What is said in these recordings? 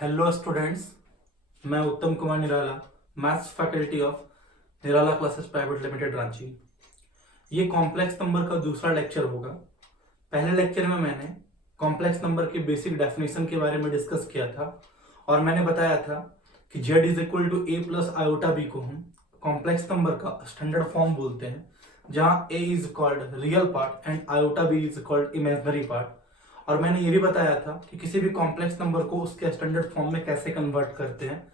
Hello students, मैं Uttam Kumar Nirala, maths faculty of Nirala classes private limited Ranchi. ये complex number का दूसरा लेक्चर होगा। पहले लेक्चर में मैंने कॉम्प्लेक्स नंबर के बेसिक डेफिनेशन के बारे में डिस्कस किया था और मैंने बताया था कि z is equal to A plus iota B को हम कॉम्प्लेक्स नंबर का स्टैंडर्ड फॉर्म बोलते हैं, जहाँ a is called real part and iota B is called imaginary part. और मैंने ये भी बताया था कि किसी भी कॉम्प्लेक्स नंबर को उसके स्टैंडर्ड फॉर्म में कैसे कन्वर्ट करते हैं।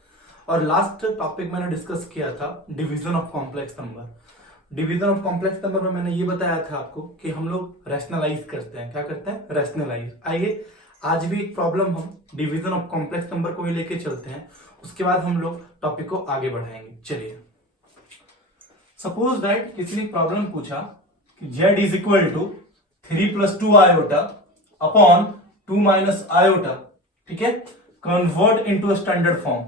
और लास्ट टॉपिक मैंने डिस्कस किया था division of complex number. Division of complex number में मैंने ये बताया था आपको कि हम लोग रैशनलाइज करते हैं। क्या करते हैं? रैशनलाइज। आइए आज भी एक प्रॉब्लम हम डिवीजन ऑफ कॉम्प्लेक्स नंबर को ही लेके चलते हैं, उसके बाद हम लोग टॉपिक को आगे बढ़ाएंगे। चलिए, सपोज दैट किसी ने प्रॉब्लम पूछा कि z is equal to 3 plus 2 iota upon 2 minus iota, ठीक है, convert into standard form.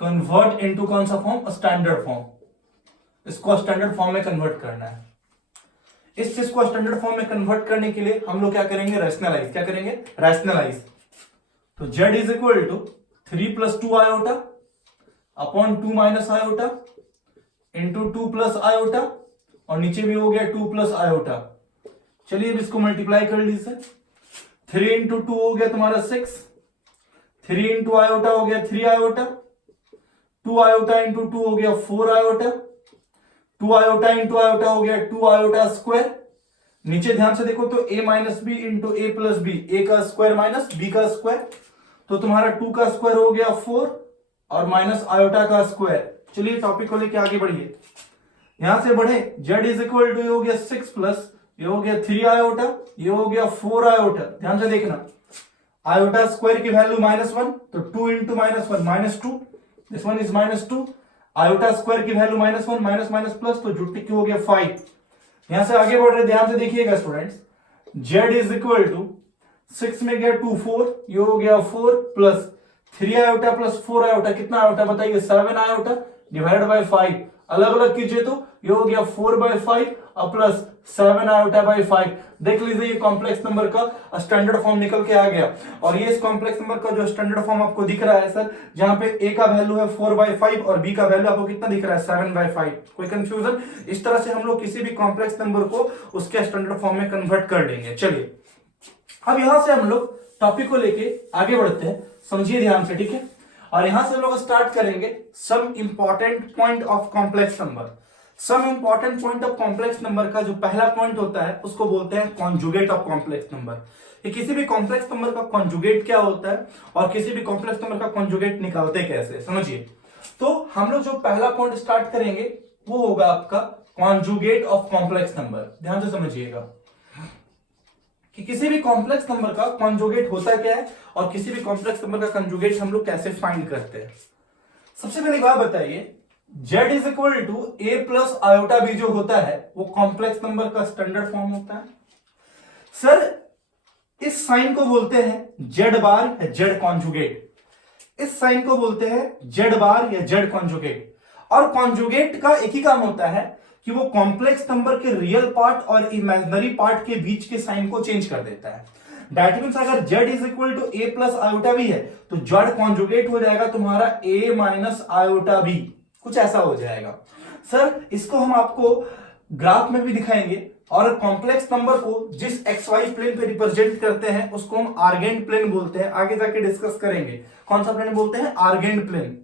Convert into कौन सा फॉर्म? Standard form. इसको स्टैंडर्ड फॉर्म में कन्वर्ट करना है। इस चीज को स्टैंडर्ड फॉर्म में कन्वर्ट करने के लिए हम लोग क्या करेंगे? रैशनलाइज। क्या करेंगे? रैशनलाइज। तो z is equal to 3 plus 2 iota upon 2 minus iota into 2 plus iota, और नीचे भी हो गया 2 प्लस आयोटा। चलिए अब इसको मल्टीप्लाई कर लीजिए। 3 इंटू 2 हो गया तुम्हारा 6, 3 इंटू आयोटा हो गया 3 आयोटा, 2 आयोटा इंटू 2 हो गया 4 आयोटा, 2 आयोटा इंटू आयोटा हो गया 2 आयोटा स्क्वायर। नीचे ध्यान से देखो तो a minus B into A plus B, A का स्क्वायर माइनस बी का स्क्वायर, तो तुम्हारा 2 का स्क्वायर हो गया 4 और माइनस आयोटा का स्क्वायर। चलिए टॉपिक को लेके आगे बढ़िए। यहां से बढ़े, z इज इक्वल टू ये हो गया 6 प्लस ये हो गया 3 आयोटा, ये हो गया 4 आयोटा। ध्यान से देखना, आयोटा स्क्वायर की वैल्यू -1, तो 2 into -1 -2, this one is -2। Iota square की वैल्यू -1 माइनस माइनस प्लस, तो जुट्टी की हो गया 5। यहां से आगे बढ़ रहे, ध्यान से देखिएगा students. z is equal to 6 में गया 2 4, ये हो गया 4 प्लस 3 आयोटा प्लस 4 आयोटा, कितना आयोटा बताइए? 7 आयोटा डिवाइडेड बाय 5। अलग अलग कीजिए तो ये हो गया 4/5 और प्लस 7 आयोटा बाय 5। देख लीजिए ये कॉम्प्लेक्स नंबर का स्टैंडर्ड फॉर्म निकल के आ गया। और ये इस कॉम्प्लेक्स नंबर का जो स्टैंडर्ड फॉर्म आपको दिख रहा है सर, जहां पे a का वैल्यू है 4/5 और b का वैल्यू आपको कितना दिख रहा है? 7/5। कोई कंफ्यूजन? इस तरह से हम लोग किसी भी कॉम्प्लेक्स नंबर को उसके स्टैंडर्ड फॉर्म में कन्वर्ट कर लेंगे। चलिए अब यहां से हम लोग टॉपिक को लेके आगे बढ़ते हैं, समझिए ध्यान से, ठीक है। और यहां से हम लोग स्टार्ट करेंगे some important point of complex number. Some important point of complex number का जो पहला पॉइंट होता है उसको बोलते हैं कॉन्जुगेट ऑफ कॉम्प्लेक्स नंबर। ये किसी भी कॉम्प्लेक्स नंबर का कॉन्जुगेट क्या होता है और किसी भी कॉम्प्लेक्स नंबर का कॉन्जुगेट निकालते कैसे, समझिए। तो हम लोग जो पहला पॉइंट स्टार्ट करेंगे वो होगा आपका कॉन्जुगेट ऑफ कॉम्प्लेक्स नंबर। ध्यान से समझिएगा कि किसी भी कॉम्प्लेक्स नंबर का कॉन्जुगेट होता क्या है और किसी भी कॉम्प्लेक्स नंबर का कॉन्जुगेट हम लोग कैसे फाइंड करते हैं। सबसे पहली बात बताइए, z is equal to a plus iota B जो होता है वो कॉम्प्लेक्स नंबर का स्टैंडर्ड फॉर्म होता है। सर इस साइन को बोलते हैं z बार या z कॉन्जुगेट। इस साइन को बोलते हैं z बार या z कॉन्जुगेट। और कॉन्जुगेट का एक ही काम होता है कि वो कॉम्प्लेक्स नंबर के रियल पार्ट और इमेजिनरी पार्ट के बीच के साइन को चेंज कर देता है। दैट मींस अगर z is equal to a plus iota B है तो z कॉन्जुगेट हो जाएगा तुम्हारा a माइनस आयोटा बी, कुछ ऐसा हो जाएगा। सर इसको हम आपको ग्राफ में भी दिखाएंगे। और कॉम्प्लेक्स नंबर को जिस XY प्लेन पे रिप्रेजेंट करते हैं उसको हम आर्गेंट प्लेन बोलते हैं। आगे जाके डिस्कस करेंगे कौन सा प्लेन बोलते हैं? Argand plane.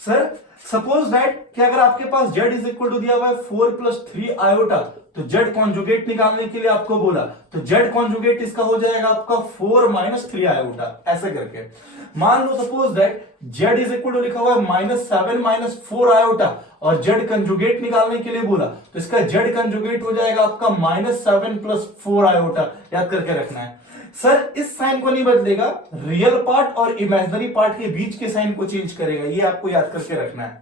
Sir suppose that कि अगर आपके पास z इज इक्वल टू दिया हुआ है 4 प्लस 3 आयोटा, तो z कॉन्जुगेट निकालने के लिए आपको बोला, तो z कॉन्जुगेट इसका हो जाएगा आपका 4 माइनस 3 आयोटा, ऐसे करके। मान लो suppose that z is equal to लिखा हुआ है -7 माइनस 4 आयोटा और z कंजुगेट निकालने के लिए बोला, तो इसका z कंजुगेट हो जाएगा आपका -7 प्लस 4 आयोटा। याद करके रखना है। सर इस साइन को नहीं बदलेगा, रियल पार्ट और इमेजिनरी पार्ट के बीच के साइन को चेंज करेगा, ये आपको याद करके रखना है।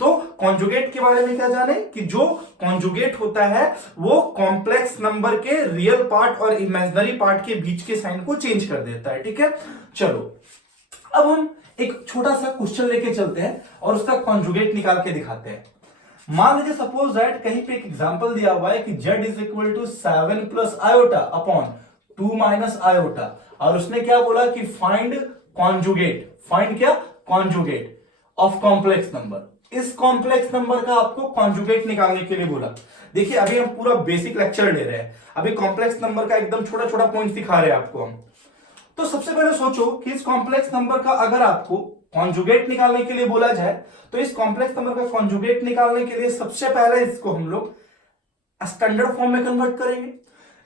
तो कॉन्जुगेट के बारे में क्या जाने कि जो कॉन्जुगेट होता है वो कॉम्प्लेक्स नंबर के रियल पार्ट और इमेजिनरी पार्ट के बीच के साइन को चेंज कर देता है, ठीक है। चलो अब हम एक छोटा सा क्वेश्चन लेके चलते हैं और उसका कॉन्जुगेट निकाल के दिखाते हैं। मान लीजिए सपोज दैट कहीं पे एक एग्जांपल दिया हुआ है कि z is equal to 7 plus iota upon 2 minus iota, और उसने क्या बोला कि फाइंड कॉन्जुगेट, फाइंड क्या, कॉन्जुगेट ऑफ कॉम्प्लेक्स नंबर। इस कॉम्प्लेक्स नंबर का आपको कॉन्जुगेट निकालने के लिए बोला। देखिए अभी हम पूरा बेसिक लेक्चर ले रहे हैं, अभी कॉम्प्लेक्स नंबर का एकदम छोटा छोटा पॉइंट दिखा रहे हैं आपको हम। तो सबसे पहले सोचो कि इस कॉम्प्लेक्स नंबर का अगर आपको कॉन्जुगेट निकालने के लिए बोला जाए, तो इस कॉम्प्लेक्स नंबर का कॉन्जुगेट निकालने के लिए सबसे पहले इसको हम लोग स्टैंडर्ड फॉर्म में कन्वर्ट करेंगे।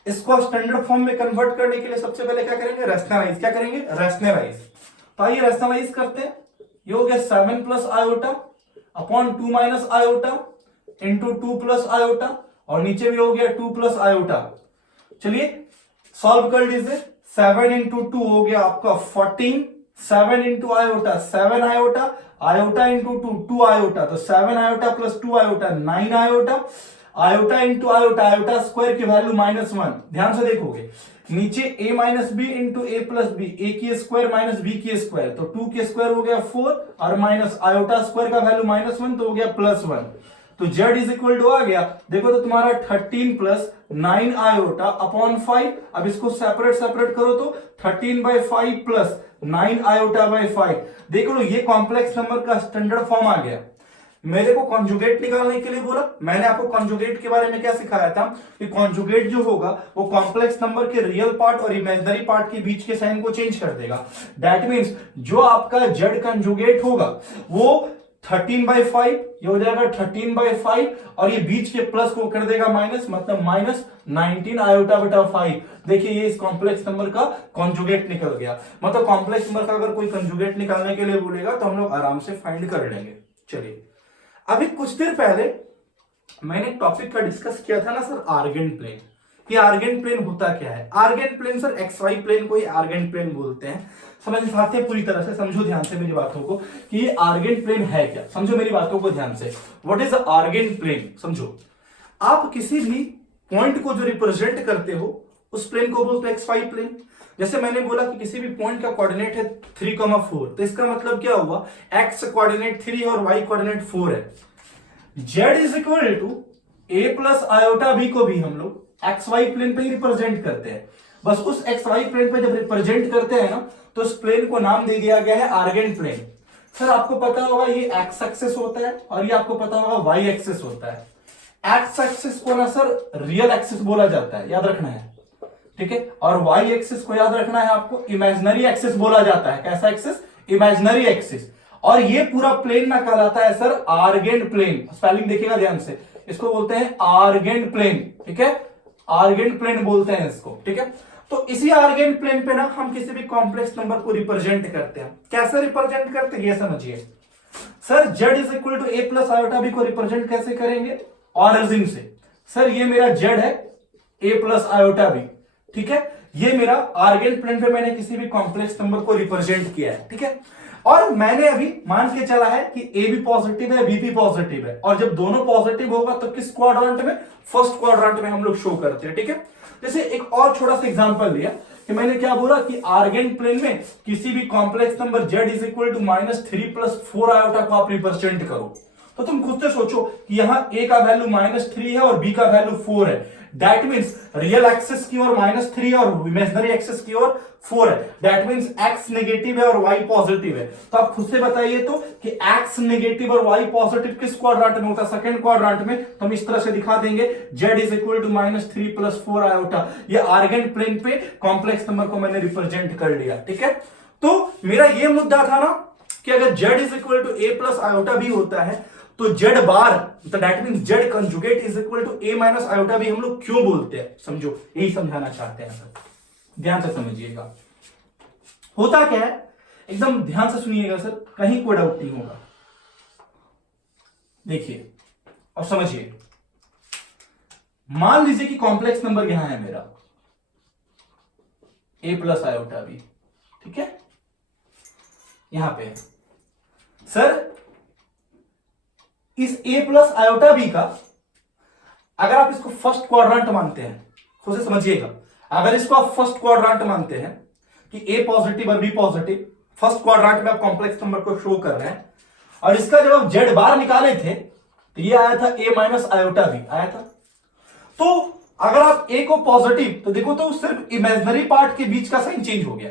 इसको स्टैंडर्ड फॉर्म में कन्वर्ट करने के लिए सबसे पहले क्या करेंगे, रैशनलाइज। क्या करेंगे, रैशनलाइज। तो आइए रैशनलाइज करते हैं। ये हो गया 7 plus iota upon 2 minus iota into 2 plus iota, और नीचे भी हो गया 2 प्लस आयोटा। चलिए सॉल्व कर लीजिए। 7 इंटू 2 हो गया आपका 14, 7 into iota 7 iota, iota into 2 2 iota, तो 7 iota plus 2 iota 9 iota, iota into iota, iota square की वैल्यू -1। ध्यान से देखोगे नीचे a minus B into A plus B, A की स्क्वायर माइनस बी की स्क्वायर, तो 2 के स्क्वायर हो गया 4 और माइनस आयोटा स्क्वायर का वैल्यू -1 तो हो गया +1। तो z इज इक्वल टू आ गया, देखो तो तुम्हारा 13 प्लस 9 आयोटा अपॉन 5। अब इसको सेपरेट करो तो 13/5 प्लस 9 आयोटा बाई 5। देख लो ये कॉम्प्लेक्स नंबर का स्टैंडर्ड फॉर्म आ गया। मेरे को कॉन्जुगेट निकालने के लिए बोला। मैंने आपको कॉन्जुगेट के बारे में क्या सिखाया था कि कॉन्जुगेट जो होगा वो कॉम्प्लेक्स नंबर के रियल पार्ट और इमेजिनरी पार्ट के बीच के साइन को चेंज कर देगा। दैट मींस जो आपका जेड कॉन्जुगेट होगा वो 13/5, ये हो जाएगा 13/5, और ये बीच के प्लस को कर देगा माइनस, मतलब -19 आयोटा बटा 5। देखिए ये इस कॉम्प्लेक्स नंबर का कॉन्जुगेट निकल गया। मतलब कॉम्प्लेक्स नंबर का अगर कोई कॉन्जुगेट निकालने के लिए बोलेगा तो हम लोग आराम से फाइंड कर लेंगे। चलिए अभी कुछ देर पहले मैंने टॉपिक का डिस्कस किया था ना सर, आर्गेन प्लेन। ये आर्गेन प्लेन होता क्या है? Argand plane sir XY plane को ही आर्गेन प्लेन बोलते हैं। समझ पाते हैं पूरी तरह से, समझो ध्यान से मेरी बातों को कि ये आर्गेन प्लेन है क्या। समझो मेरी बातों को ध्यान से, व्हाट इज आर्गेन प्लेन। समझो, आप किसी भी पॉइंट को जो रिप्रेजेंट करते हो उस प्लेन को बोलते हैं XY प्लेन। जैसे मैंने बोला कि किसी भी पॉइंट का कोऑर्डिनेट है 3,4, तो इसका मतलब क्या हुआ, x कोऑर्डिनेट 3 और y कोऑर्डिनेट 4 है। z is equal to a plus iota b को भी हम लोग XY प्लेन पे ही रिप्रेजेंट करते हैं। बस उस XY प्लेन पे जब रिप्रेजेंट करते हैं ना, तो उस प्लेन को नाम दे दिया गया है आर्गेन प्लेन। सर आपको पता होगा ये x एक्सिस होता है और ये आपको पता होगा y एक्सिस होता है। x एक्सिस को ना सर रियल एक्सिस बोला जाता है, याद रखना है, ठीक है। और y एक्सिस को याद रखना है आपको, इमेजिनरी एक्सिस बोला जाता है। कैसा एक्सिस? Imaginary axis. और ये पूरा प्लेन ना कहलाता है सर आर्गेन प्लेन। स्पेलिंग देखिएगा ध्यान से, इसको बोलते हैं आर्गेन प्लेन, ठीक है। आर्गेन प्लेन बोलते हैं इसको, ठीक है। तो इसी आर्गेन प्लेन पे ना हम किसी भी कॉम्प्लेक्स नंबर को रिप्रेजेंट करते हैं। कैसे रिप्रेजेंट करते हैं ये समझिए। Sir z is equal to a plus iota b को रिप्रेजेंट कैसे करेंगे? ऑरिजिन से। सर ये मेरा z है a प्लस आयोटा b, ठीक है। ये मेरा आर्गेन प्लेन पे मैंने किसी भी कॉम्प्लेक्स नंबर को रिप्रेजेंट किया है, ठीक है। और मैंने अभी मान के चला है कि a भी पॉजिटिव है b भी पॉजिटिव है, और जब दोनों पॉजिटिव होगा तो किस क्वाड्रेंट में? फर्स्ट क्वाड्रेंट में हम लोग शो करते हैं, ठीक है। जैसे एक और छोटा सा एग्जांपल लिया कि मैंने क्या बोला कि आर्गेन प्लेन में किसी भी complex number z is equal to -3 plus 4 iota को आप रिप्रेजेंट करो, तो तुम खुद से सोचो कि यहां a का वैल्यू -3 है और b का वैल्यू 4 है। दैट मींस रियल एक्सिस की ओर -3 है और इमेजिनरी एक्सिस की ओर 4 है। दैट मींस x नेगेटिव है और y पॉजिटिव है। तो आप खुद से बताइए तो कि x नेगेटिव और y पॉजिटिव किस क्वाड्रेंट में होता है? सेकंड क्वाड्रेंट में। तो हम इस तरह से दिखा देंगे z is equal to -3 plus 4 iota. ये आर्गेन प्लेन पे कॉम्प्लेक्स नंबर को मैंने रिप्रेजेंट कर लिया, ठीक है। तो मेरा ये मुद्दा था ना कि अगर z is equal to a plus iota B होता है तो z बार, तो that means z conjugate is equal to a minus iota B हम लोग क्यों बोलते हैं, समझो, यही समझाना चाहते हैं सर। ध्यान से समझिएगा होता क्या है, एकदम ध्यान से सुनिएगा सर, कहीं कोई डाउट नहीं होगा। देखिए और समझिए, मान लीजिए कि कॉम्प्लेक्स नंबर यहां है मेरा a प्लस आयोटा भी, ठीक है, यहां पे सर इस a प्लस आयोटा बी का अगर आप इसको फर्स्ट क्वाड्रेंट मानते हैं, खुद से समझिएगा, अगर इसको आप फर्स्ट क्वाड्रेंट मानते हैं कि a पॉजिटिव और b पॉजिटिव, फर्स्ट क्वाड्रेंट में आप कॉम्प्लेक्स नंबर को शो कर रहे हैं, और इसका जब आप z बार निकाले थे तो ये आया था a माइनस आयोटा बी आया था। तो अगर आप a को पॉजिटिव, तो देखो तो सिर्फ इमेजिनरी पार्ट के बीच का साइन चेंज हो गया,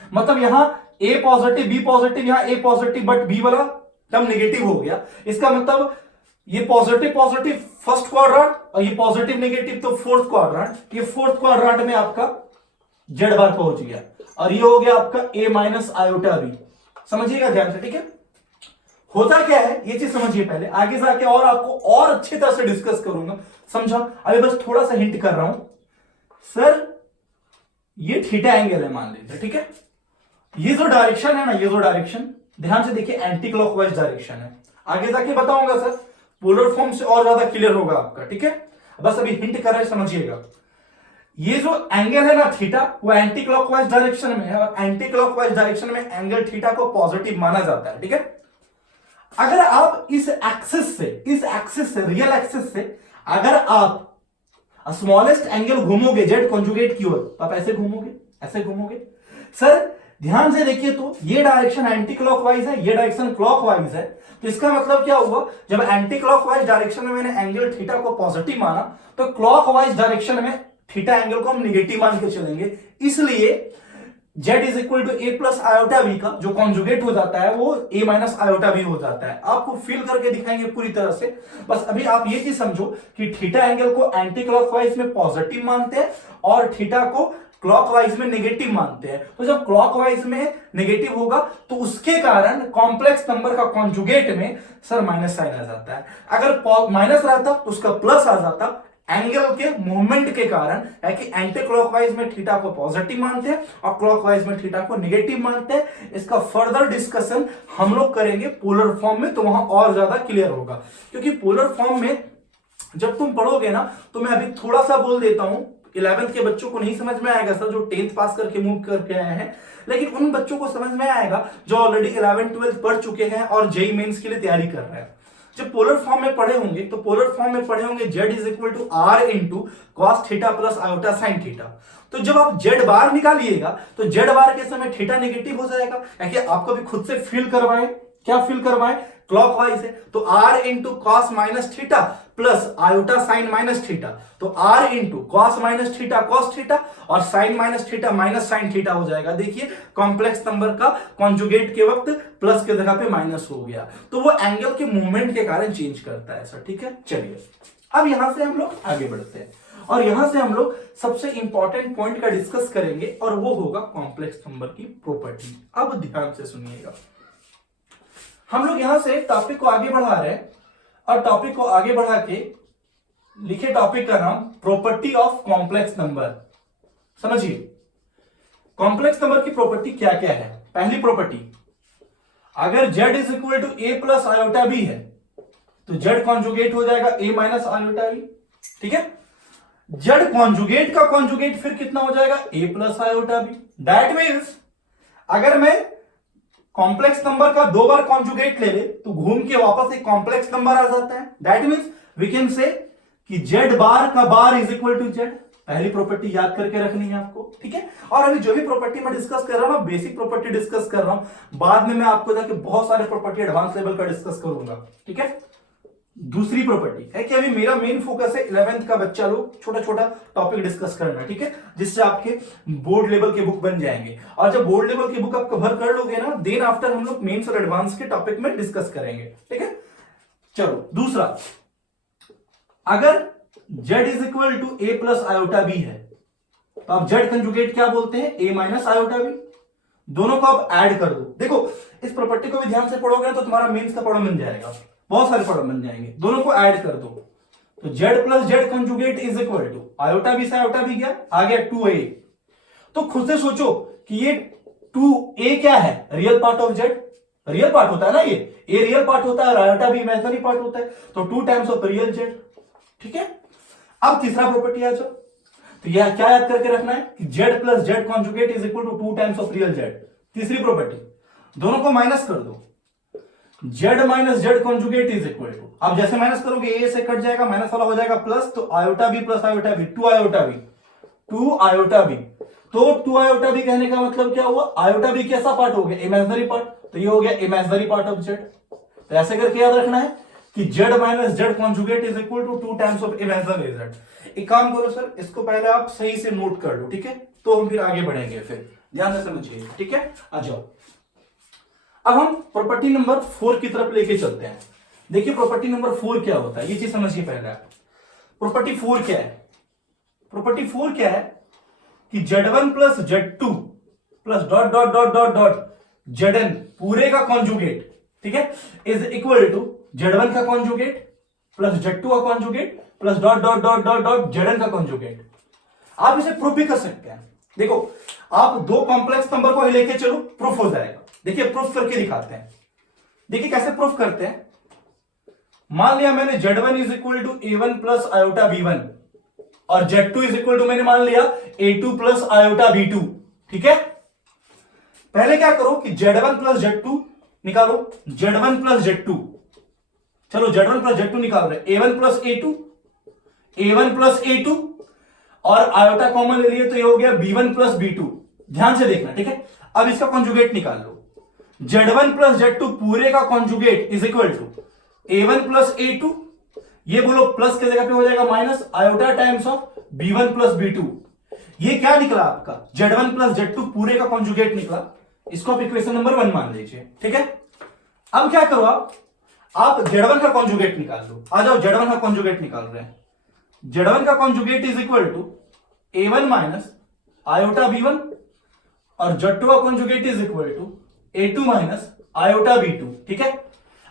मतलब यहां ए पॉजिटिव बी पॉजिटिव, यहां ए पॉजिटिव बट बी वाला टर्म नेगेटिव हो गया। इसका मतलब ये पॉजिटिव पॉजिटिव फर्स्ट क्वाड्रेंट और ये पॉजिटिव नेगेटिव तो फोर्थ क्वाड्रेंट। ये फोर्थ क्वाड्रेंट में आपका जेड बार पहुंच गया और ये हो गया आपका ए माइनस आयोटा बी। समझिएगा ध्यान से, ठीक है। होता क्या है ये चीज समझिए पहले, आगे जाके और आपको और अच्छी तरह से डिस्कस करूंगा, समझा। अभी बस थोड़ा सा हिंट कर रहा हूं सर, ये थीटा एंगल है मान लीजिए, ठीक है। ये जो डायरेक्शन है ना, ये जो डायरेक्शन ध्यान से देखिए एंटी क्लॉकवाइज डायरेक्शन है। आगे जाके बताऊंगा सर, पोलर फॉर्म से और ज्यादा क्लियर होगा आपका, ठीक है। बस अभी हिंट कर रहे समझिएगा। ये जो एंगल है ना थीटा, वो एंटी क्लॉकवाइज डायरेक्शन में है और एंटी क्लॉकवाइज डायरेक्शन में एंगल थीटा को पॉजिटिव माना जाता है, ठीक है। अगर आप इस एक्सिस से रियल एक्सिस से अगर आप स्मॉलेस्ट एंगल घूमोगे जेड कॉन्जुगेट की ओर, तो आप ऐसे घूमोगे, ऐसे घूमोगे। सर ध्यान से देखिए तो ये डायरेक्शन एंटी क्लॉकवाइज है, ये डायरेक्शन क्लॉकवाइज है। तो इसका मतलब क्या हुआ, जब एंटी क्लॉकवाइज डायरेक्शन में मैंने एंगल थीटा को पॉजिटिव माना, तो क्लॉकवाइज डायरेक्शन में थीटा एंगल को हम निगेटिव मान के चलेंगे। इसलिए z is equal to A plus iota B का जो कॉन्जुगेट हो जाता है वो ए माइनस आयोटा बी हो जाता है। आपको फील करके दिखाएंगे पूरी तरह से। बस अभी आप ये चीज समझो कि थीटा एंगल को एंटी क्लॉकवाइज में पॉजिटिव मानते हैं और थीटा को क्लॉकवाइज में नेगेटिव मानते हैं। तो जब क्लॉकवाइज में नेगेटिव होगा तो उसके कारण कॉम्प्लेक्स नंबर का कॉन्जुगेट में सर माइनस साइन आ जाता है। अगर माइनस रहता तो उसका प्लस आ जाता, एंगल के मूवमेंट के कारण है कि एंटी क्लॉकवाइज में थीटा को पॉजिटिव मानते हैं और क्लॉकवाइज में थीटा को नेगेटिव मानते हैं। इसका फर्दर डिस्कशन हम लोग करेंगे पोलर फॉर्म में, तो वहां और ज्यादा क्लियर होगा। क्योंकि पोलर फॉर्म में जब तुम पढ़ोगे ना, तो मैं अभी थोड़ा सा बोल देता हूं, 11th के बच्चों को नहीं समझ में आएगा सर जो 10th पास करके मूव करके आए हैं, लेकिन उन बच्चों को समझ में आएगा जो ऑलरेडी 11th 12th पढ़ चुके हैं और जेई मेंस के लिए तैयारी कर रहे हैं। जब पोलर फॉर्म में पढ़े होंगे तो पोलर फॉर्म में पढ़े होंगे z is equal to R into cos theta plus iota sine theta. तो जब आप z बार निकालिएगा तो z बार के समय थीटा नेगेटिव हो जाएगा, क्योंकि आपको भी खुद से फील करवाएं, क्या फील करवाएं, क्लॉकवाइज है। तो r into cos minus theta plus iota sine minus theta, तो r into cos minus theta cos theta और sine minus theta minus sine theta हो जाएगा। देखिए कॉम्प्लेक्स नंबर का कॉन्जुगेट के वक्त प्लस के जगह पे माइनस हो गया, तो वो एंगल के मूवमेंट के कारण चेंज करता है सर, ठीक है। चलिए अब यहां से हम लोग आगे बढ़ते हैं और यहां से हम लोग सबसे इंपॉर्टेंट पॉइंट का डिस्कस करेंगे और वो होगा कॉम्प्लेक्स नंबर की प्रॉपर्टी। अब ध्यान से सुनिएगा, हम लोग यहां से टॉपिक को आगे बढ़ा रहे हैं और टॉपिक को आगे बढ़ा के लिखे टॉपिक का नाम प्रॉपर्टी ऑफ कॉम्प्लेक्स नंबर। समझिए कॉम्प्लेक्स नंबर की प्रॉपर्टी क्या क्या है। पहली प्रॉपर्टी, अगर z is equal to A plus iota B है तो z कॉन्जुगेट हो जाएगा a माइनस आयोटा बी, ठीक है। z कॉन्जुगेट का कॉन्जुगेट फिर कितना हो जाएगा a plus iota B. That means अगर मैं कॉम्प्लेक्स नंबर का दो बार कॉन्जुगेट ले ले तो घूम के वापस एक कॉम्प्लेक्स नंबर आ जाता है। That means we can say कि z बार का bar is equal to z। पहली प्रॉपर्टी याद करके रखनी है आपको, ठीक है। और अभी जो भी प्रॉपर्टी मैं डिस्कस कर रहा हूं ना, बेसिक प्रॉपर्टी डिस्कस कर रहा हूं, बाद में मैं आपको जाके बहुत सारे प्रॉपर्टी एडवांस लेवल का डिस्कस करूंगा, ठीक है। दूसरी प्रॉपर्टी है कि अभी मेरा मेन फोकस है 11th का बच्चा लोग छोटा छोटा टॉपिक डिस्कस करना, ठीक है, जिससे आपके बोर्ड लेवल के बुक बन जाएंगे। और जब बोर्ड लेवल की बुक आप कवर कर लोगे ना, देन आफ्टर हम लोग मेंस और एडवांस के टॉपिक में डिस्कस करेंगे, ठीक है। चलो दूसरा, अगर z is equal to A plus iota B है तो आप z कंजुगेट क्या बोलते हैं, a माइनस आयोटा बी। दोनों को आप ऐड कर दो। देखो इस प्रॉपर्टी को भी ध्यान से पढ़ोगे ना तो तुम्हारा मेंस का प्रॉब्लम बन जाएगा, बहुत सारे प्रॉब्लम बन जाएंगे। दोनों को ऐड कर दो तो z plus z conjugate is equal to iota B से आयोटा बी गया, आ गया 2a। तो खुद से सोचो कि ये 2a क्या है, real part of z। Real part होता है ना, ये a रियल पार्ट होता है और आयोटा बी इमेजिनरी पार्ट होता है, तो 2 टाइम्स ऑफ रियल z, ठीक है। अब तीसरा प्रॉपर्टी आ जाओ, तो यह क्या याद करके रखना है कि z plus z conjugate is equal to 2 times of real z। तीसरी प्रॉपर्टी, दोनों को माइनस कर दो, z minus z conjugate is equal to, अब जैसे माइनस करोगे a से कट जाएगा, माइनस वाला हो जाएगा प्लस, तो iota B plus iota B, 2 iota B, 2 iota B. तो 2 आयोटा बी कहने का मतलब क्या हुआ, आयोटा बी कैसा पार्ट हो गया, इमेजिनरी पार्ट, तो ये हो गया इमेजिनरी पार्ट ऑफ z। तो ऐसे करके याद रखना है कि z minus z conjugate is equal to 2 times of imaginary z। एक काम करो सर, इसको पहले आप सही से नोट कर लो, ठीक है, तो हम फिर आगे बढ़ेंगे, फिर ध्यान से समझिए, ठीक है। आ जाओ अब हम प्रॉपर्टी नंबर 4 की तरफ लेके चलते हैं। देखिए प्रॉपर्टी नंबर 4 क्या होता है, ये चीज समझिए पहले आप। प्रॉपर्टी 4 क्या है? प्रॉपर्टी 4 क्या है कि Z1 plus Z2 plus dot dot dot dot dot Zn पूरे का कॉन्जुगेट, ठीक है, इज इक्वल टू Z1 का कॉन्जुगेट प्लस Z2 का conjugate plus dot dot dot dot dot Zn का कॉन्जुगेट। आप इसे प्रूफ भी कर सकते हैं। देखो आप दो कॉम्प्लेक्स नंबर को लेके चलो, प्रूफ हो जाएगा। देखिए प्रूफ करके दिखाते हैं। देखिए कैसे प्रूफ करते हैं। मान लिया मैंने Z1 is equal to A1 plus iota B1 और Z2 इज इक्वल टू मैंने मान लिया A2 प्लस आयोटा B2, ठीक है। पहले क्या करो कि Z1 प्लस Z2 निकालो, Z1 प्लस Z2, चलो Z1 प्लस Z2 निकाल रहे, A1 plus A2, A1 plus A2 और आयोटा कॉमन ले लिए तो ये हो गया B1 प्लस B2। ध्यान से देखना, ठीक है। अब इसका कॉन्जुगेट निकाल लो, Z1 प्लस Z2 पूरे का conjugate is equal to A1 plus A2, ये बोलो प्लस के जगह पे हो जाएगा minus iota times of B1 plus B2। ये क्या निकला आपका Z1 प्लस Z2 पूरे का कॉन्जुगेट निकला। इसको आप इक्वेशन नंबर 1 मान लीजिए, ठीक है। अब क्या करो आप Z1 का कॉन्जुगेट निकाल लो। आ जाओ Z1 का कॉन्जुगेट निकाल रहे हैं। Z1 का conjugate is equal to A1 minus iota B1 और Z2 का conjugate is equal to A2 minus iota B2, ठीक है।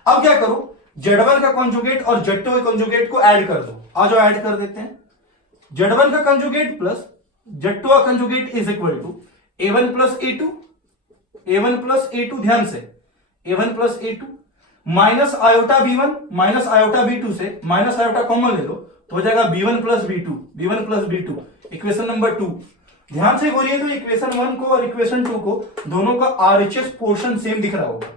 अब क्या करो Z1 का कॉन्जुगेट और Z2 के कॉन्जुगेट को ऐड कर दो। आ जाओ ऐड कर देते हैं। Z1 का कॉन्जुगेट प्लस Z2 का conjugate is equal to A1 plus A2, A1 plus A2, ध्यान से A1 plus A2 minus iota B1 minus iota B2 से माइनस आयोटा कॉमन ले लो तो हो जाएगा B1 plus B2, B1 plus B2, equation number 2। ध्यान से बोलिए तो इक्वेशन 1 को और इक्वेशन 2 को दोनों का आरएचएस पोर्शन सेम दिख रहा होगा।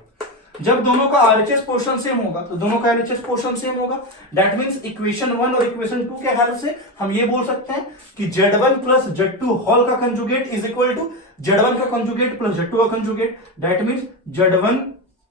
जब दोनों का आरएचएस पोर्शन सेम होगा तो दोनों का एलएचएस पोर्शन सेम होगा। दैट मींस इक्वेशन 1 और इक्वेशन 2 के हेल्प से हम ये बोल सकते हैं कि Z1 प्लस Z2 होल का conjugate is equal to Z1 का कंजुगेट प्लस Z2 का conjugate. That means Z1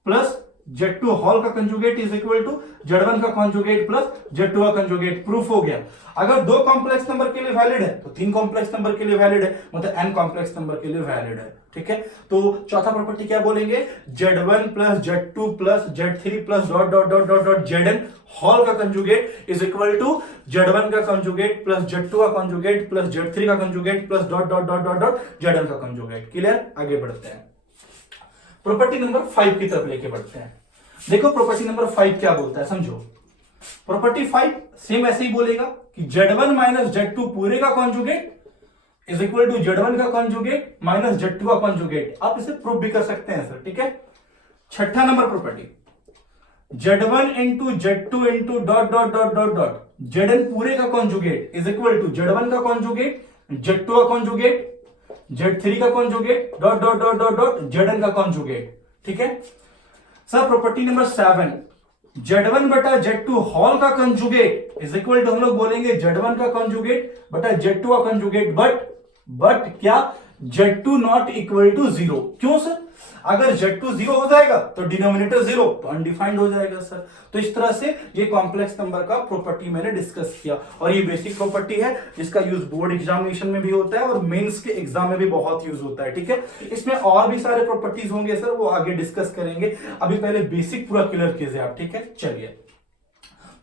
plus Z2 whole का conjugate is equal to Z1 का कंजुगेट प्लस Z2 का कंजुगेट। प्रूफ हो गया। अगर दो कॉम्प्लेक्स नंबर के लिए वैलिड है तो तीन कॉम्प्लेक्स नंबर के लिए वैलिड है, मतलब n कॉम्प्लेक्स नंबर के लिए वैलिड है, ठीक है। तो चौथा प्रॉपर्टी क्या बोलेंगे, Z1 plus Z2 plus Z3 plus dot dot dot dot dot Zn whole का conjugate is equal to Z1 का कंजुगेट प्लस Z2 का कंजुगेट प्लस Z3 का conjugate plus dot dot dot dot dot Zn का conjugate. Clear? आगे बढ़ते हैं, property number 5 की तरफ लेके बढ़ते हैं। देखो प्रॉपर्टी नंबर 5 क्या बोलता है, समझो। प्रॉपर्टी 5 सेम ऐसे ही बोलेगा कि Z1 माइनस Z2 पूरे का conjugate is equal to Z1 का कॉन्जुगेट माइनस Z2 का कॉन्जुगेट। आप इसे प्रूफ भी कर सकते हैं सर, ठीक है। छठा number property, Z1 into Z2 into dot dot dot dot dot Zn पूरे का conjugate is equal to Z1 का कॉन्जुगेट Z2 का कॉन्जुगेट Z3 का conjugate dot dot dot dot dot Zn का कॉन्जुगेट, ठीक है। सर प्रॉपर्टी नंबर 7, Z1 बटा Z2 whole का कंजुगेट इज इक्वल टू हम लोग बोलेंगे Z1 का कंजुगेट बटा Z2 का कंजुगेट, बट क्या Z2 नॉट इक्वल टू 0। क्यों सर? अगर Z2 0 हो जाएगा तो डिनोमिनेटर 0 तो अनडिफाइंड हो जाएगा सर। तो इस तरह से ये कॉम्प्लेक्स नंबर का प्रॉपर्टी मैंने डिस्कस किया और ये बेसिक प्रॉपर्टी है जिसका यूज बोर्ड एग्जामिनेशन में भी होता है और मेंस के एग्जाम में भी बहुत यूज होता है, ठीक है। इसमें और भी सारे प्रॉपर्टीज होंगे सर, वो आगे डिस्कस करेंगे। अभी पहले बेसिक पूरा क्लियर कीजिए आप, ठीक है। चलिए,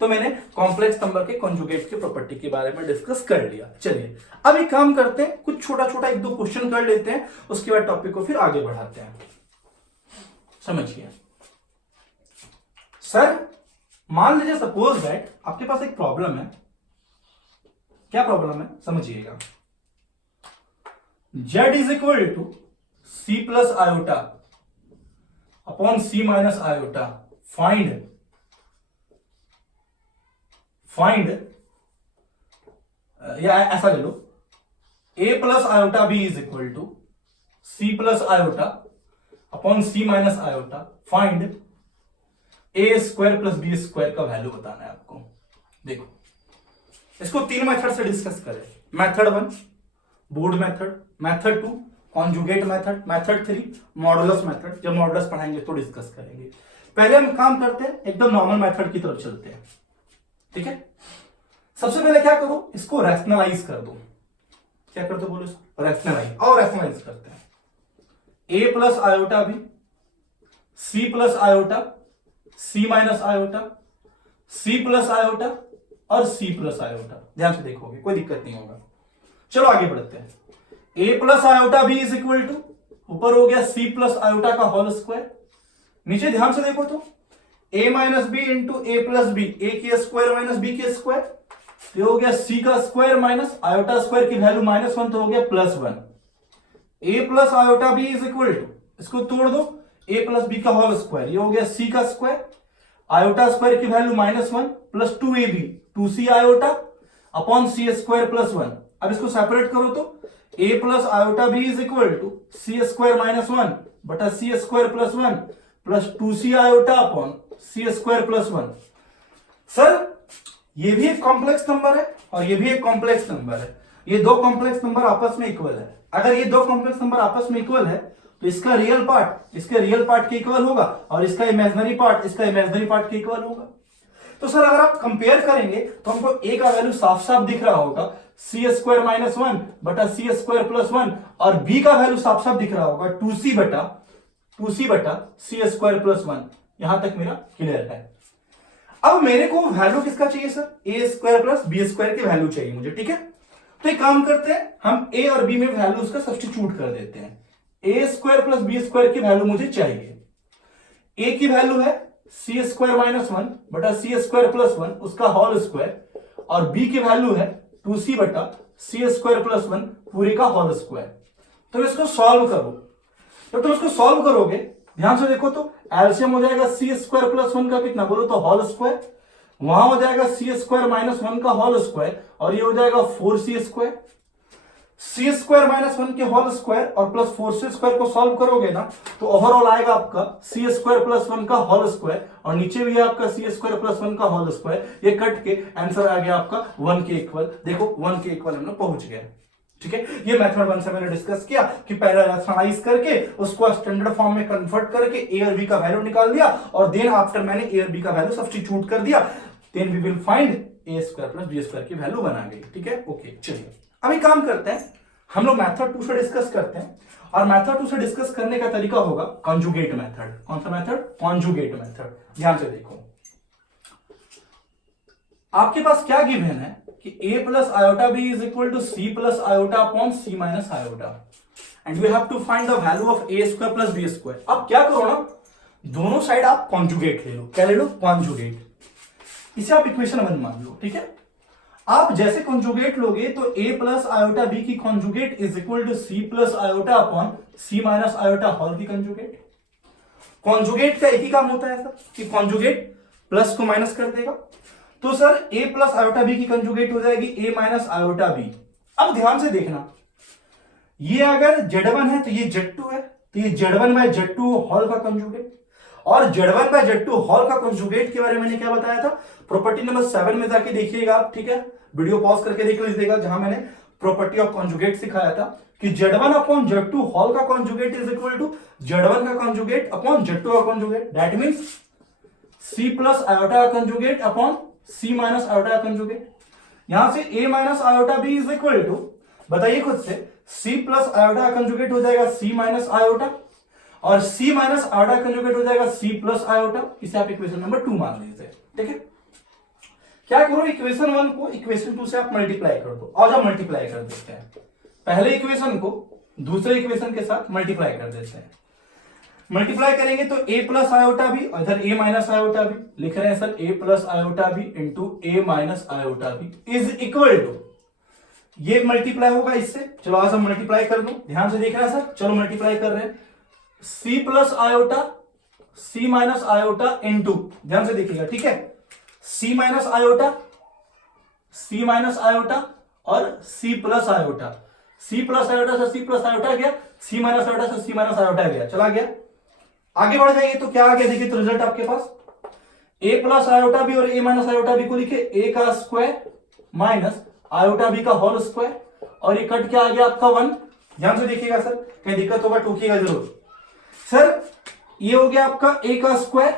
तो मैंने कॉम्प्लेक्स नंबर के कॉन्जुगेट की प्रॉपर्टी के बारे में डिस्कस कर लिया। चलिए अब एक काम करते हैं, कुछ छोटा छोटा एक दो क्वेश्चन कर लेते हैं, उसके बाद टॉपिक को फिर आगे बढ़ाते हैं। समझिए सर, मान लीजिए सपोज दैट आपके पास एक प्रॉब्लम है। क्या प्रॉब्लम है समझिएगा। Z is equal to C plus iota upon C minus iota. Find या ऐसा ले लो, A plus iota B is equal to C plus iota upon C minus iota. Find A square plus B square का value बताना है आपको। देखो इसको तीन मेथड से डिस्कस करें। Method 1 board method, method 2 conjugate method, method 3 modulus method. जब मॉडुलस पढ़ाएंगे तो डिस्कस करेंगे। पहले हम काम करते हैं एकदम नॉर्मल मेथड की तरफ चलते हैं, ठीक है। सबसे पहले क्या करो, इसको रैशनलाइज कर दो। क्या कर दो बोलो, रैशनलाइज। और रैशनलाइज करते हैं। A plus iota B C plus iota, C minus iota, C plus iota और सी प्लस आयोटा। ध्यान से देखोगे कोई दिक्कत नहीं होगा। चलो आगे बढ़ते हैं। A plus iota B is equal to, ऊपर हो गया सी प्लस आयोटा का होल स्क्वायर, नीचे ध्यान से देखो तो A minus B into A plus B, A के स्क्वायर माइनस बी के स्क्वायर, तो हो गया सी का स्क्वायर माइनस आयोटा स्क्वायर की वैल्यू -1 तो हो गया +1। A plus iota B is equal to, इसको तोड़ दो, ए प्लस बी का होल स्क्वायर, ये हो गया सी का स्क्वायर, आयोटा स्क्वायर की value -1 plus 2ab 2c iota upon C square +1। अब इसको सेपरेट करो तो a plus iota B is equal to C square -1 बटा C square +1 plus 2c iota upon C square +1। Sir ये भी एक कॉम्प्लेक्स नंबर है और ये भी एक कॉम्प्लेक्स नंबर है, ये दो कॉम्प्लेक्स नंबर आपस में इक्वल है। अगर ये दो कॉम्प्लेक्स नंबर आपस में इक्वल है तो इसका रियल पार्ट इसके रियल पार्ट के इक्वल होगा और इसका इमेजिनरी पार्ट इसका इमेजिनरी पार्ट के इक्वल होगा। तो सर अगर आप कंपेयर करेंगे तो हमको ए का वैल्यू साफ साफ दिख रहा होगा सी स्क्वायर -1 बटा सी स्क्वायर +1 और बी का वैल्यू साफ साफ दिख रहा होगा 2c बटा सी स्क्वायर +1। यहां तक मेरा क्लियर है। अब मेरे को वैल्यू किसका चाहिए सर, ए स्क्वायर प्लस बी स्क्वायर की वैल्यू चाहिए मुझे, ठीक है। तो एक काम करते हैं, हम ए और बी में वैल्यू उसका सब्स्टिट्यूट कर देते हैं। ए स्क्वायर प्लस बी स्क्वायर की वैल्यू मुझे चाहिए, ए की वैल्यू है सी स्क्वायर -1 बटा सी स्क्वायर +1 उसका होल स्क्वायर और बी की वैल्यू है 2c बटा सी स्क्वायर +1 पूरे का होल स्क्वायर। तो इसको सॉल्व करो, तो तुम इसको सॉल्व करोगे ध्यान से देखो तो एलसीएम हो जाएगा सी स्क्वायर +1 का कितना बोलो तो होल स्क्वायर, वहां हो जाएगा सी स्क्वायर -1 का होल स्क्वायर और ये हो जाएगा 4c स्क्वायर। सी स्क्वायर -1 के होल स्क्वायर और प्लस 4c स्क्वायर को सॉल्व करोगे ना तो ओवरऑल आएगा आपका सी स्क्वायर +1 का होल स्क्वायर और नीचे भी है आपका सी स्क्वायर +1 का होल स्क्वायर। ये कट के आंसर आ गया आपका 1 के इक्वल। देखो 1 के इक्वल हम लोग पहुंच गए, ठीक है। ये मेथड 1 से मैंने डिस्कस किया कि पहले रैशनलाइज करके उसको स्टैंडर्ड फॉर्म में कन्वर्ट करके ए और बी का वैल्यू निकाल दिया और देन आफ्टर मैंने ए और बी का वैल्यू सब्स्टिट्यूट कर दिया, then we will find A square plus B square की वैल्यू बना गई, ठीक है। ओके चलिए अभी काम करते हैं, हम लोग मेथड 2 से डिस्कस करते हैं और मेथड 2 से डिस्कस करने का तरीका होगा कॉन्जुगेट मेथड। कौन सा मेथड, कॉन्जुगेट मेथड। ध्यान से देखो आपके पास क्या गिवन है कि a plus iota b is equal to C plus iota upon C minus iota and you have to find the value of a square plus b square. अब क्या करो ना, दोनों साइड आप कॉन्जुगेट ले लो। क्या ले लो, कॉन्जुगेट। इसे आप इक्वेशन 1 मान लो, ठीक है। आप जैसे कॉन्जुगेट लोगे तो a प्लस आयोटा b की conjugate is equal to C plus iota upon C minus iota whole की कॉन्जुगेट। कॉन्जुगेट का एक ही काम होता है सर कि कॉन्जुगेट प्लस को माइनस कर देगा। तो sir a plus iota b की कंजुगेट हो जाएगी a माइनस आयोटा b। अब ध्यान से देखना, ये अगर Z1 है तो ये Z2 है, तो ये Z1 बाय Z2 होल का कंजुगेट और Z1 बाय Z2 होल का कंजुगेट के बारे में मैंने क्या बताया था, प्रॉपर्टी नंबर 7 में जाके देखिएगा आप, ठीक है। वीडियो पॉज करके देख लीजिएगा जहां मैंने प्रॉपर्टी ऑफ कंजुगेट सिखाया था कि Z1 अपॉन Z2 होल का conjugate is equal to Z1 का कंजुगेट अपॉन Z2 का conjugate. That means C plus iota का conjugate upon C minus iota का कंजुगेट। यहां से A minus iota B is equal to, बताइए खुद से, C प्लस आयोटा का कंजुगेट हो जाएगा C माइनस आयोटा और C माइनस आयोटा का कंजुगेट हो जाएगा C प्लस आयोटा। इसे आप इक्वेशन नंबर 2 मान लीजिए, ठीक है। क्या करो, इक्वेशन 1 को इक्वेशन 2 से आप मल्टीप्लाई कर दो। और जब मल्टीप्लाई कर देते हैं, पहले इक्वेशन को दूसरे इक्वेशन के साथ मल्टीप्लाई कर देते हैं। मल्टीप्लाई करेंगे तो a प्लस आयोटा बी और इधर a माइनस आयोटा बी लिख रहे हैं sir, a plus iota B into a minus iota B is equal to, ये मल्टीप्लाई होगा इससे। चलो आज हम मल्टीप्लाई कर दो, ध्यान से देख रहे हैं सर। चलो मल्टीप्लाई कर रहे हैं, c plus iota c minus iota into, ध्यान से देखिएगा, ठीक है, c माइनस आयोटा और c plus iota. c plus iota से c प्लस आयोटा गया, c माइनस आयोटा से c माइनस आयोटा गया, चला गया। आगे बढ़ जाइए तो क्या आ गया, देखिए तो रिजल्ट आपके पास a प्लस आयोटा बी और a माइनस आयोटा बी को लिखे a का स्क्वायर माइनस आयोटा बी का होल स्क्वायर और ये कट क्या आ गया आपका 1। ध्यान से देखिएगा सर, कहीं दिक्कत होगा टोकिएगा जरूर। सर ये हो गया आपका a का स्क्वायर,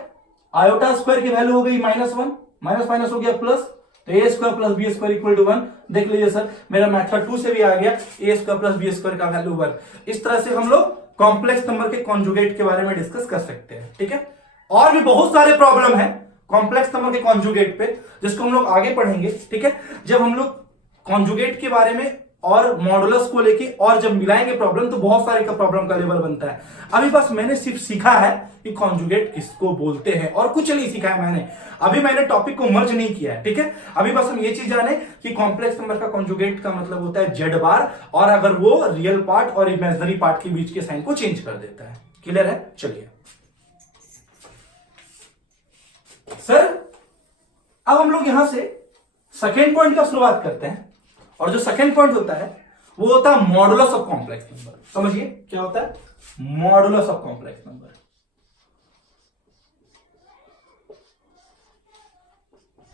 आयोटा स्क्वायर की वैल्यू हो गई -1, माइनस माइनस हो गया प्लस, तो a square plus B square equal to 1। देख लीजिए सर, मेरा मेथड 2 से भी आ गया a square plus B square का वैल्यू 1। इस तरह से हम लोग कॉम्प्लेक्स नंबर के कॉन्जुगेट के बारे में डिस्कस कर सकते हैं, ठीक है। और भी बहुत सारे प्रॉब्लम है कॉम्प्लेक्स नंबर के कॉन्जुगेट पे, जिसको हम लोग आगे पढ़ेंगे, ठीक है। जब हम लोग कॉन्जुगेट के बारे में और मॉडुलस को लेके और जब मिलाएंगे प्रॉब्लम, तो बहुत सारे का प्रॉब्लम का लेवल बनता है। अभी बस मैंने सिर्फ सीखा है कि कॉन्जुगेट किसको बोलते हैं, और कुछ नहीं सीखा है मैंने। अभी मैंने टॉपिक को मर्ज नहीं किया है, ठीक है। अभी बस हम ये चीज जाने कि कॉम्प्लेक्स नंबर का कॉन्जुगेट का मतलब होता है जेड बार, और अगर वो रियल पार्ट और इमेजिनरी पार्ट के बीच के साइन को चेंज कर देता है। क्लियर है? चलिए सर, अब हम लोग यहां से सेकेंड पॉइंट का शुरुआत करते हैं, और जो सेकेंड पॉइंट होता है वो होता है मॉडुलस ऑफ कॉम्प्लेक्स नंबर। समझिए क्या होता है modulus of complex number.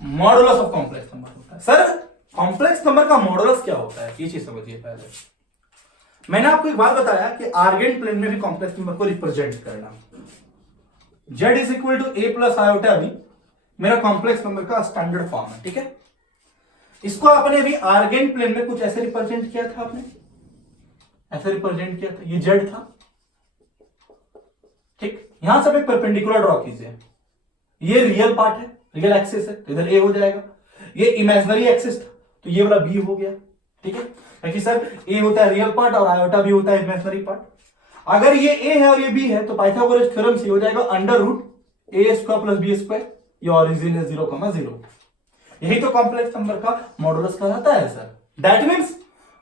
Modulus of complex number होता है। सर कॉम्प्लेक्स नंबर का मॉडुलस क्या होता है, ये चीज समझिए पहले। मैंने आपको एक बात बताया कि आर्गेंट प्लेन में भी कॉम्प्लेक्स नंबर को रिप्रेजेंट करना, z is equal to a plus iota B मेरा कॉम्प्लेक्स नंबर का स्टैंडर्ड फॉर्म है, ठीक है। इसको आपने अभी आर्गेंट प्लेन में कुछ ऐसे रिप्रेजेंट किया था, आपने ऐसे रिप्रेजेंट किया था, ये जेड था, ठीक। यहां से एक परपेंडिकुलर ड्रॉ कीजिए, ये रियल पार्ट है, रियल एक्सिस है, तो इधर ए हो जाएगा। ये इमेजिनरी एक्सिस था, तो ये वाला बी हो गया, ठीक है। क्योंकि सर ए होता है रियल पार्ट और आयोटा भी होता है इमेजिनरी पार्ट। अगर ये ए है और ये बी है, तो पाइथागोरस थ्योरम से हो जाएगा under root A square plus B square, ये ओरिजिन है 0,0। यही तो कॉम्प्लेक्स नंबर का मॉडुलस कहलाता है sir. That means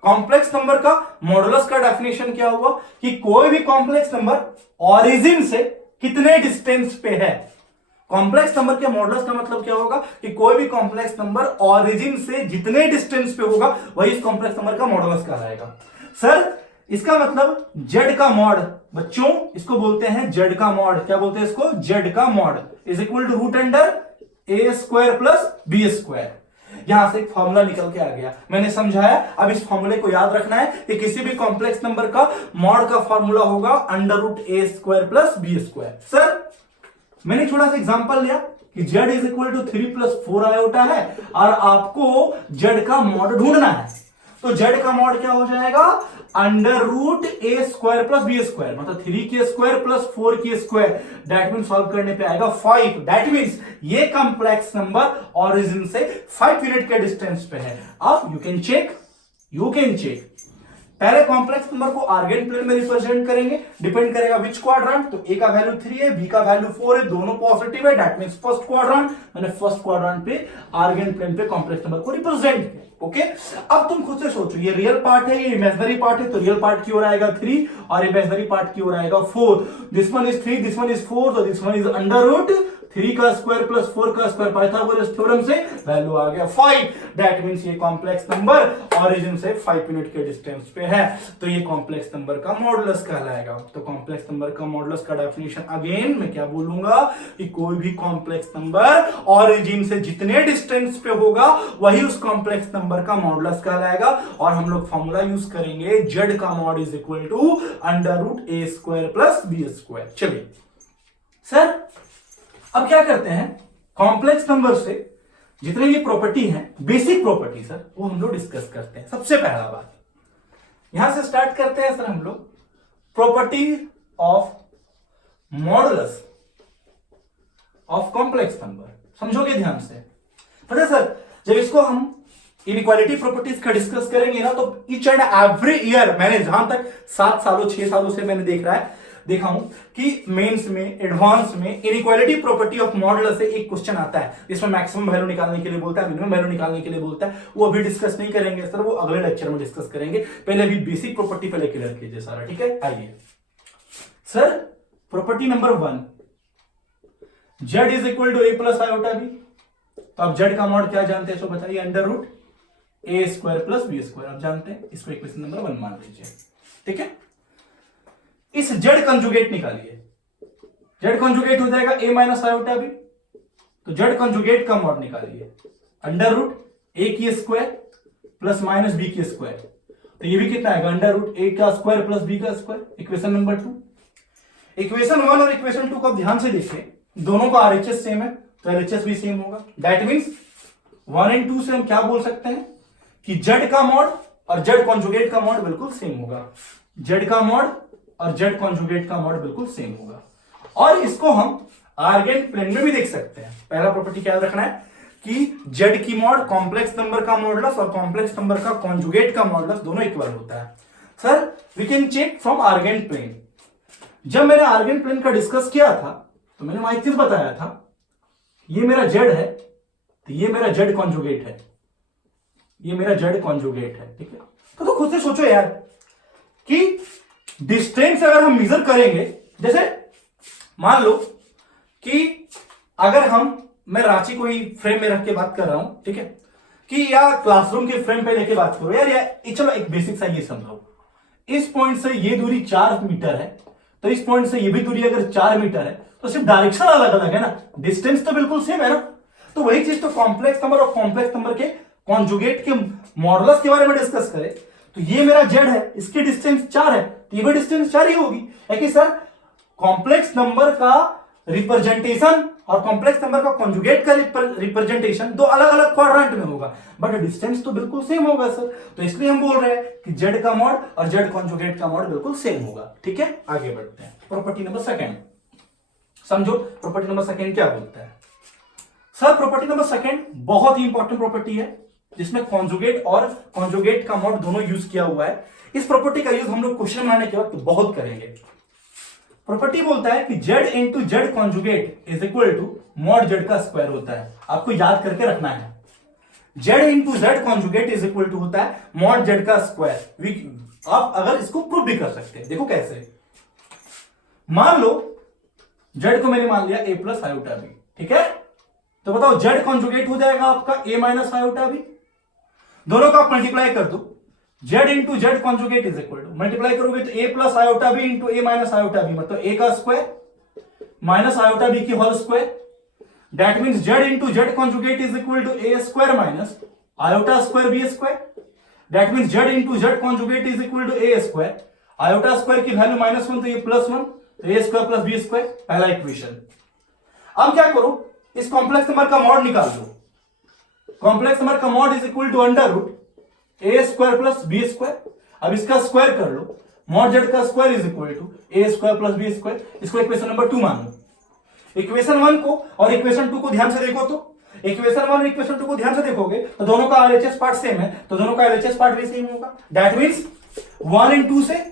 complex number का मॉडुलस का डेफिनेशन क्या हुआ कि कोई भी कॉम्प्लेक्स नंबर ओरिजिन से कितने डिस्टेंस पे है। कॉम्प्लेक्स नंबर के मॉडुलस का मतलब क्या होगा कि कोई भी कॉम्प्लेक्स नंबर ओरिजिन से जितने डिस्टेंस पे होगा वही इस कॉम्प्लेक्स नंबर का मॉडुलस कहलाएगा। सर इसका मतलब जेड का मॉड, बच्चों इसको बोलते हैं जेड का मॉड। क्या बोलते हैं इसको? जेड का mod is equal to root under A square plus B square. यहां से एक फॉर्मूला निकल के आ गया, मैंने समझाया। अब इस फॉर्मूले को याद रखना है कि किसी भी कॉम्प्लेक्स नंबर का मॉड का फॉर्मूला होगा under root A square plus B square. Sir मैंने थोड़ा सा एग्जांपल लिया कि z is equal to 3 plus 4 iota है और आपको z का मॉड ढूंढना है, तो z का मॉड क्या हो जाएगा? Under root A square plus B square, मतलब 3 के स्क्वायर प्लस 4 के स्क्वायर। दैट मीन सॉल्व करने पे आएगा 5। दैट मीन्स ये कॉम्प्लेक्स नंबर ओरिजिन से 5 यूनिट के डिस्टेंस पे है। अब यू कैन चेक पहले कॉम्प्लेक्स नंबर को आर्गेन प्लेन में रिप्रेजेंट करेंगे, डिपेंड करेगा विच क्वाड्रेंट। तो ए का वैल्यू 3 है, बी का वैल्यू 4 है, दोनों पॉजिटिव है। दैट मींस फर्स्ट क्वाड्रेंट, मैंने फर्स्ट क्वाड्रेंट पे आर्गेन प्लेन पे कॉम्प्लेक्स नंबर को रिप्रेजेंट किया। ओके, अब तुम खुद से सोचो, ये रियल पार्ट है, ये इमेजिनरी पार्ट है, तो रियल पार्ट की ओर आएगा 3 और इमेजिनरी पार्ट की ओर आएगा 4। This one is 3, this one is 4, तो this one is under root 3 का स्क्वायर प्लस 4 का स्क्वायर। पाइथागोरस थ्योरम से वैल्यू आ गया 5। दैट मींस ये कॉम्प्लेक्स नंबर ओरिजिन से 5 यूनिट के डिस्टेंस पे है, तो ये कॉम्प्लेक्स नंबर का मॉडुलस कहलाएगा। तो कॉम्प्लेक्स नंबर का मॉडुलस का डेफिनेशन अगेन मैं क्या बोलूंगा कि कोई भी कॉम्प्लेक्स नंबर ओरिजिन से जितने डिस्टेंस पे होगा वही उस कॉम्प्लेक्स नंबर का मॉडुलस कहलाएगा। और हम लोग फॉर्मूला यूज करेंगे जेड का mod is equal to under root A square plus B square. चलिए सर अब क्या करते हैं, कॉम्प्लेक्स नंबर से जितने भी प्रॉपर्टी हैं, बेसिक प्रॉपर्टी सर, वो हम लोग डिस्कस करते हैं। सबसे पहला बात यहां से स्टार्ट करते हैं सर हम लोग, property of modulus of complex number. समझोगे ध्यान से? पता है सर, जब इसको हम इनइक्वालिटी प्रॉपर्टीज का डिस्कस करेंगे ना, तो ईच एंड एवरी ईयर, मैंने जहां तक 7 सालों 6 सालों से मैंने देखा हूं कि मेंस में, एडवांस में इनइक्वालिटी प्रॉपर्टी ऑफ मॉडुलस से एक क्वेश्चन आता है, इसमें मैक्सिमम वैल्यू निकालने के लिए बोलता है, मिनिमम वैल्यू निकालने के लिए बोलता है। वो अभी डिस्कस नहीं करेंगे सर, वो अगले लेक्चर में डिस्कस करेंगे। पहले अभी बेसिक प्रॉपर्टी पहले क्लियर कीजिए सारा, ठीक है? आइए sir, property number 1, z is equal to A plus iota B. तो आप z का मॉड क्या जानते हैं, सो बताइए, under root A square plus B square. आप जानते हैं, इसको इक्वेशन नंबर 1 मान लीजिए, ठीक है? इस जेड कंजुगेट निकालिए, जेड कंजुगेट हो जाएगा ए माइनस आयोटा बी। तो जेड कंजुगेट का मॉड निकालिए, अंडर रूट ए की स्क्वायर प्लस माइनस बी की स्क्वायर। तो ये भी कितना आएगा? अंडर रूट ए का स्क्वायर प्लस बी का स्क्वायर। Equation number 2। इक्वेशन 1 और इक्वेशन 2 को ध्यान से देखिए, दोनों का आरएचएस सेम है, तो एलएचएस भी सेम होगा। दैट मींस 1 एंड 2 से हम क्या बोल सकते हैं कि जेड का मॉड और जेड कॉन्जुगेट का मॉड बिल्कुल सेम होगा। जेड का मॉड और जेड कॉन्जुगेट का मॉड बिल्कुल सेम होगा। और इसको हम आर्गेन प्लेन में भी देख सकते हैं। पहला प्रॉपर्टी क्या याद रखना है कि जेड की मॉड कॉम्प्लेक्स नंबर का मॉडुलस और कॉम्प्लेक्स नंबर का कॉन्जुगेट का मॉडुलस दोनों इक्वल होता है। Sir we can check from Argand plane. जब मैंने आर्गेन प्लेन का डिस्कस किया था तो मैंने वहां एक चीज बताया था, ये मेरा जेड है तो ये मेरा जेड कॉन्जुगेट है, ये मेरा जेड कॉन्जुगेट है, ठीक है। तो खुद से सोचो यार कि डिस्टेंस अगर हम मेजर करेंगे, जैसे मान लो कि अगर मैं रांची को ही फ्रेम में रख के बात कर रहा हूं, ठीक है, कि या क्लासरूम के फ्रेम पे लेके बात करो यार, चलो एक बेसिक सा ये समझो, इस पॉइंट से ये दूरी 4 मीटर है तो इस पॉइंट से ये भी दूरी अगर 4 मीटर है तो सिर्फ डायरेक्शन अलग अलग है ना, डिस्टेंस तो बिल्कुल सेम है ना। तो वही चीज तो कॉम्प्लेक्स नंबर और कॉम्प्लेक्स नंबर के कॉन्जुगेट के मॉडुलस के बारे में डिस्कस करें तो ये मेरा जेड है, इसकी डिस्टेंस 4 है तो ये भी डिस्टेंस 4 ही होगी। है कि सर कॉम्प्लेक्स नंबर का रिप्रेजेंटेशन और कॉम्प्लेक्स नंबर का कॉन्जुगेट का रिप्रेजेंटेशन दो अलग अलग क्वाड्रेंट में होगा बट डिस्टेंस तो बिल्कुल सेम होगा सर। तो इसलिए हम बोल रहे हैं कि जेड का मॉड और जेड कॉन्जुगेट का मॉड बिल्कुल सेम होगा। ठीक है, आगे बढ़ते हैं। प्रॉपर्टी नंबर सेकंड समझो, प्रॉपर्टी नंबर सेकंड क्या बोलता है सर? प्रॉपर्टी नंबर सेकंड बहुत ही इंपॉर्टेंट प्रॉपर्टी है जिसमें कॉन्जुगेट और कॉन्जुगेट का मॉड दोनों यूज किया हुआ है। इस प्रॉपर्टी का यूज हम लोग क्वेश्चन बनाने के वक्त बहुत करेंगे। प्रॉपर्टी बोलता है कि z into Z conjugate is equal to mod Z का स्क्वायर होता है। आपको याद करके रखना है, z into Z conjugate is equal to होता है मॉड जेड का स्क्वायर। आप अगर इसको प्रूव भी कर सकते हैं, देखो कैसे। मान लो z को मैंने मान लिया a प्लस आयोटा बी, ठीक है, तो बताओ z कॉन्जुगेट हो जाएगा आपका a माइनस आयोटा बी। दोनों का आप मल्टीप्लाई कर दो, z into Z conjugate is equal to, multiply करोगे तो a plus iota B into a minus iota B, मतलब a का स्क्वायर माइनस आयोटा बी की whole square. That means z into Z conjugate is equal to a square minus iota square B square. That means z into Z conjugate is equal to a square, iota square की value -1 तो ये +1, तो a square plus b square, पहला equation. अब क्या करो, इस complex number का मॉड निकाल दो। कॉम्प्लेक्स नंबर का mod is equal to under root a square plus b square. अब इसका स्क्वायर कर लो, मॉड जेड का square is equal to a square plus b square. इसको इक्वेशन नंबर 2 मान लो। इक्वेशन 1 को और इक्वेशन 2 को ध्यान से देखो, तो इक्वेशन 1 और इक्वेशन 2 को ध्यान से देखोगे तो दोनों का RHS पार्ट सेम है, तो दोनों का LHS पार्ट भी सेम होगा। दैट मींस 1 and 2 से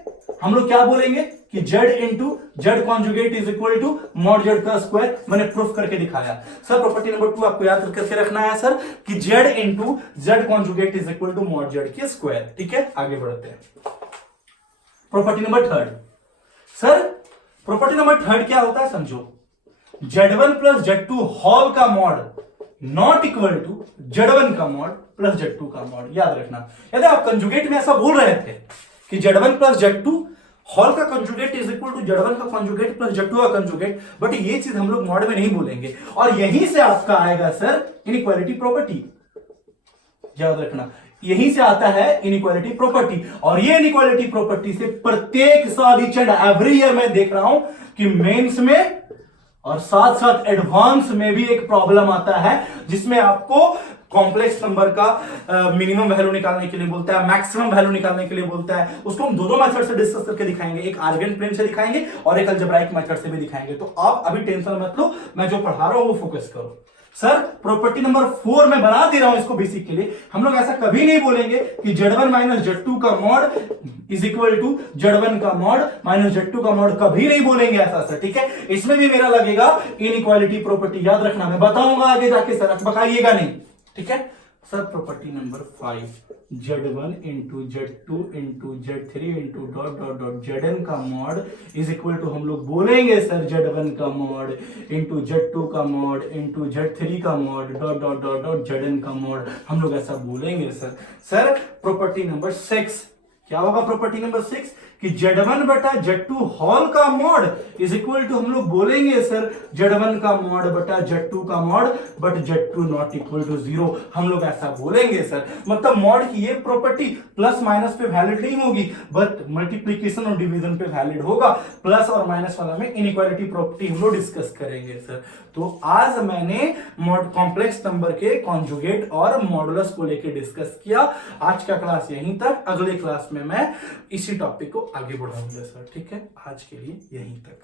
हम लोग क्या बोलेंगे कि z into Z conjugate is equal to mod Z का स्क्वायर। मैंने प्रूफ करके दिखाया सर। प्रॉपर्टी नंबर 2 आपको याद करके रखना है सर कि z into Z conjugate is equal to mod Z की स्क्वायर। ठीक है, आगे बढ़ते हैं। Property number 3 sir, property number 3 क्या होता है समझो, z1 प्लस z2 होल का mod not equal to z1 का मॉड प्लस z2 का मॉड। याद रखना, यदि आप कंजुगेट में ऐसा बोल रहे थे कि z1 प्लस z2 होल का conjugate is equal to z1 का कंजुगेट प्लस z2 का कंजुगेट, बट ये चीज हम लोग मॉड में नहीं बोलेंगे और यहीं से आपका आएगा सर इनइक्वालिटी प्रॉपर्टी। याद रखना, यहीं से आता है इनइक्वालिटी प्रॉपर्टी, और ये इनइक्वालिटी प्रॉपर्टी से प्रत्येक साल ईच एंड एवरी ईयर मैं देख रहा हूं कि मेंस में और साथ साथ एडवांस में भी एक प्रॉब्लम आता है जिसमें आपको कॉम्प्लेक्स नंबर का मिनिमम वैल्यू निकालने के लिए बोलता है, मैक्सिमम वैल्यू निकालने के लिए बोलता है। उसको हम दो मेथड से डिस्कस करके दिखाएंगे, एक आर्गेन प्लेन से दिखाएंगे और एक अलजेब्राइक मेथड से भी दिखाएंगे। तो आप अभी टेंशन मत लो, मैं जो पढ़ा रहा हूं वो फोकस करो। सर प्रॉपर्टी नंबर 4 में बना दे रहा हूं इसको बेसिक के लिए। हम लोग ऐसा कभी नहीं बोलेंगे कि z1 माइनस z2 का mod is equal to z1 का मॉड माइनस z2 का मॉड, कभी नहीं बोलेंगे ऐसा सर। ठीक है, इसमें भी मेरा लगेगा इनइक्वालिटी प्रॉपर्टी। याद रखना, मैं बताऊंगा आगे जाके सर, बताइएगा नहीं। ठीक है sir, property number 5 z1 into z2 into z3 into dot dot dot zn का मॉड इज इक्वल टू, हम लोग बोलेंगे सर z1 का मॉड इंटू z2 का मॉड इंटू z3 का mod dot dot dot dot zn का mod, हम लोग ऐसा बोलेंगे सर। सर प्रॉपर्टी नंबर 6 क्या होगा? प्रॉपर्टी नंबर 6 कि z1 बटा z2 होल का मॉड इज इक्वल टू, हम लोग बोलेंगे सर z1 का मॉड बटा z2 का mod, but z2 not equal to 0, हम लोग ऐसा बोलेंगे सर। मतलब मॉड की ये प्रॉपर्टी प्लस माइनस पे वैलिड नहीं होगी, बट मल्टीप्लीकेशन और डिवीजन पे वैलिड होगा। प्लस और माइनस वाला में इनइक्वालिटी प्रॉपर्टी हम लोग डिस्कस करेंगे सर। तो आज मैंने कॉम्प्लेक्स नंबर के कॉन्जुगेट और मॉडुलस को लेकर डिस्कस किया। आज का क्लास यहीं तक, अगले क्लास में मैं इसी टॉपिक को आगे बढ़ाऊंगा सर। ठीक है, आज के लिए यहीं तक।